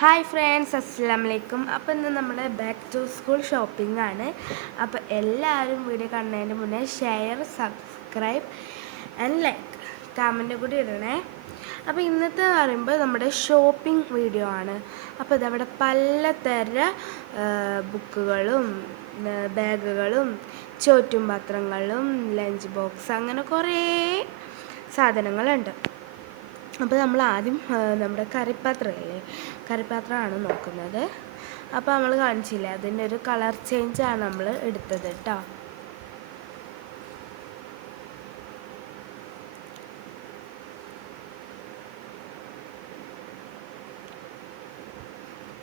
Hi friends, അസ്സലാമു അലൈക്കും. അപ്പോൾ ഇന്ന് നമ്മുടെ ബാക്ക് ടു സ്കൂൾ ഷോപ്പിംഗ് ആണ്. അപ്പോൾ എല്ലാവരും വീഡിയോ കാണുന്നതിന് മുന്നേ share, subscribe and like, comment കൂടി ഇടണേ. അപ്പോൾ ഇന്നത്തെ പറയുമ്പോൾ നമ്മുടെ ഷോപ്പിംഗ് വീഡിയോ ആണ്. അപ്പോൾ ഇതവിടെ പലതര ബുക്കുകളും ബാഗുകളും ചോറ്റും പാത്രങ്ങളും ലഞ്ച് ബോക്സ് അങ്ങനെ കുറേ സാധനങ്ങളുണ്ട്. അപ്പോൾ നമ്മൾ ആദ്യം നമ്മുടെ കറിപ്പാത്രമാണ് നോക്കുന്നത്. അപ്പോൾ നമ്മൾ കാണിച്ചില്ല, അതിൻ്റെ ഒരു കളർ ചേഞ്ചാണ് നമ്മൾ എടുത്തത് കേട്ടോ.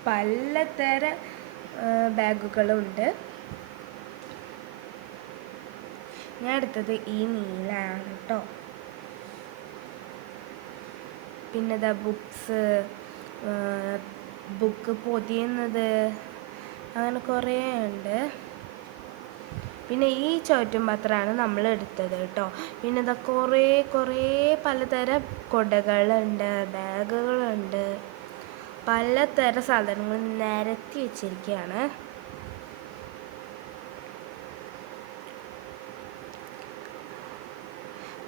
പലതര ബാഗുകളുണ്ട്. ഞാൻ എടുത്തത് ഈ നീലയാണ് കേട്ടോ. പിന്നെ ഇതാ ബുക്ക് പൊതിയുന്നത് അങ്ങനെ കുറേ ഉണ്ട്. പിന്നെ ഈ ചോറ്റും പാത്രമാണ് നമ്മൾ എടുത്തത് കേട്ടോ. പിന്നെ ഇതാ കുറേ പലതരം കുടകളുണ്ട്, ബാഗുകളുണ്ട്, പലതരം സാധനങ്ങൾ നിരത്തി വെച്ചിരിക്കുകയാണ്.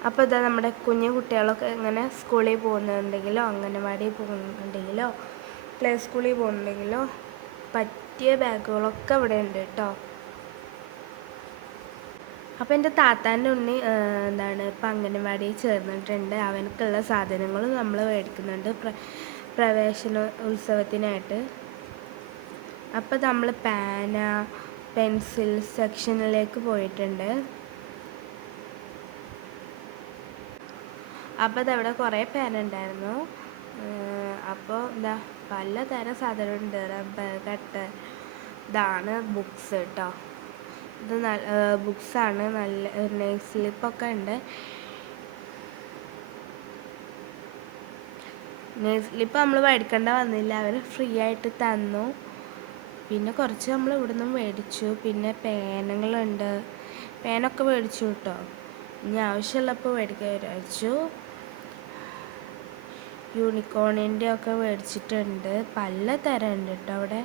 അപ്പോൾ ഇതാ നമ്മുടെ കുഞ്ഞു കുട്ടികളൊക്കെ ഇങ്ങനെ സ്കൂളിൽ പോകുന്നുണ്ടെങ്കിലോ അംഗനവാടി പോകുന്നുണ്ടെങ്കിലോ പ്ലേ സ്കൂളിൽ പോകുന്നുണ്ടെങ്കിലോ പറ്റിയ ബാഗുകളൊക്കെ ഇവിടെ ഉണ്ട് കേട്ടോ. അപ്പോൾ എൻ്റെ താത്താൻ്റെ ഉണ്ണി ഇപ്പം അംഗനവാടിയിൽ ചേർന്നിട്ടുണ്ട്. അവനക്കുള്ള സാധനങ്ങളും നമ്മൾ മേടിക്കുന്നുണ്ട് പ്രവേശന ഉത്സവത്തിനായിട്ട്. അപ്പോൾ നമ്മൾ പേന, പെൻസിൽ സെക്ഷനിലേക്ക് പോയിട്ടുണ്ട്. അപ്പോൾ ഇതവിടെ കുറേ പേന ഉണ്ടായിരുന്നു. അപ്പോൾ എന്താ പലതരം സാധനമുണ്ട്. റബ്ബർ, കട്ടർ, ഇതാണ് ബുക്സ് കേട്ടോ. ഇത് ബുക്സാണ്. നല്ല നെയിം സ്ലിപ്പൊക്കെ ഉണ്ട്. നെയിം സ്ലിപ്പ് നമ്മൾ മേടിക്കേണ്ട വന്നില്ല, അവർ ഫ്രീ ആയിട്ട് തന്നു. പിന്നെ കുറച്ച് നമ്മൾ ഇവിടെ നിന്നും മേടിച്ചു. പിന്നെ പേനകളുണ്ട്, പേനൊക്കെ മേടിച്ചു കേട്ടോ. ഇനി ആവശ്യമുള്ളപ്പോൾ മേടിക്കാൻ വിചാരിച്ചു. യൂണിക്കോണിൻ്റെ ഒക്കെ മേടിച്ചിട്ടുണ്ട്. പലതരം ഉണ്ട് കേട്ടോ അവിടെ.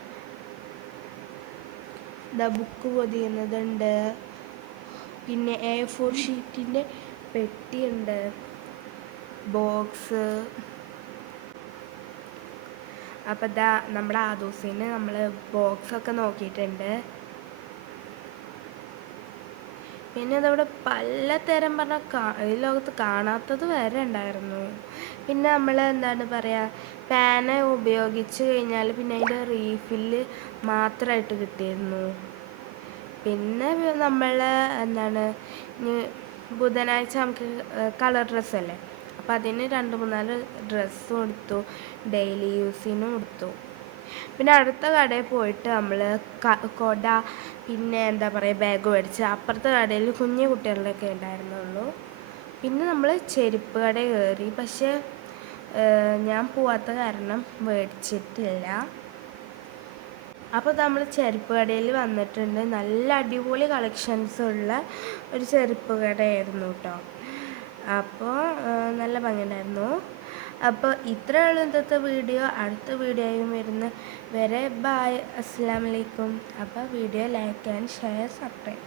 ഇതാ ബുക്ക് പൊതിയുന്നതുണ്ട്. പിന്നെ A4 ഷീറ്റിൻ്റെ പെട്ടിയുണ്ട്, ബോക്സ്. അപ്പോൾ ഇതാ നമ്മുടെ ആദൂസിന് നമ്മൾ ബോക്സൊക്കെ നോക്കിയിട്ടുണ്ട്. പിന്നെ അതവിടെ പലതരം പറഞ്ഞാൽ ഈ ലോകത്ത് കാണാത്തത് വരെ ഉണ്ടായിരുന്നു. പിന്നെ നമ്മൾ എന്താണ് പറയുക, പേന ഉപയോഗിച്ച് കഴിഞ്ഞാൽ പിന്നെ അതിൻ്റെ റീഫില്ല് മാത്രമായിട്ട് കിട്ടിയിരുന്നു. പിന്നെ നമ്മൾ എന്താണ് ബുധനാഴ്ച നമുക്ക് കളർ ഡ്രസ്സല്ലേ, അപ്പോൾ അതിന് 2-3 ഡ്രസ്സും എടുത്തു, ഡെയിലി യൂസിനും എടുത്തു. പിന്നെ അടുത്ത കടയിൽ പോയിട്ട് നമ്മൾ കൊട പിന്നെ എന്താ പറയുക ബാഗ് മേടിച്ച്. അപ്പുറത്തെ കടയിൽ കുഞ്ഞു കുട്ടികളുടെയൊക്കെ ഉണ്ടായിരുന്നുള്ളൂ. പിന്നെ നമ്മൾ ചെരുപ്പ് കട കയറി, പക്ഷേ ഞാൻ പോവാത്ത കാരണം മേടിച്ചിട്ടില്ല. അപ്പോൾ നമ്മൾ ചെരുപ്പ് കടയിൽ വന്നിട്ടുണ്ട്. നല്ല അടിപൊളി കളക്ഷൻസ് ഉള്ള ഒരു ചെരുപ്പ് കടയായിരുന്നു കേട്ടോ. അപ്പോൾ നല്ല ഭംഗിയുണ്ടായിരുന്നു. അപ്പോൾ ഇത്രയുള്ള ഇന്നത്തെ വീഡിയോ. അടുത്ത വീഡിയോയും വരുന്ന വരെ ബായ്, അസ്സലാമു അലൈക്കും. അപ്പോൾ video like and share, subscribe.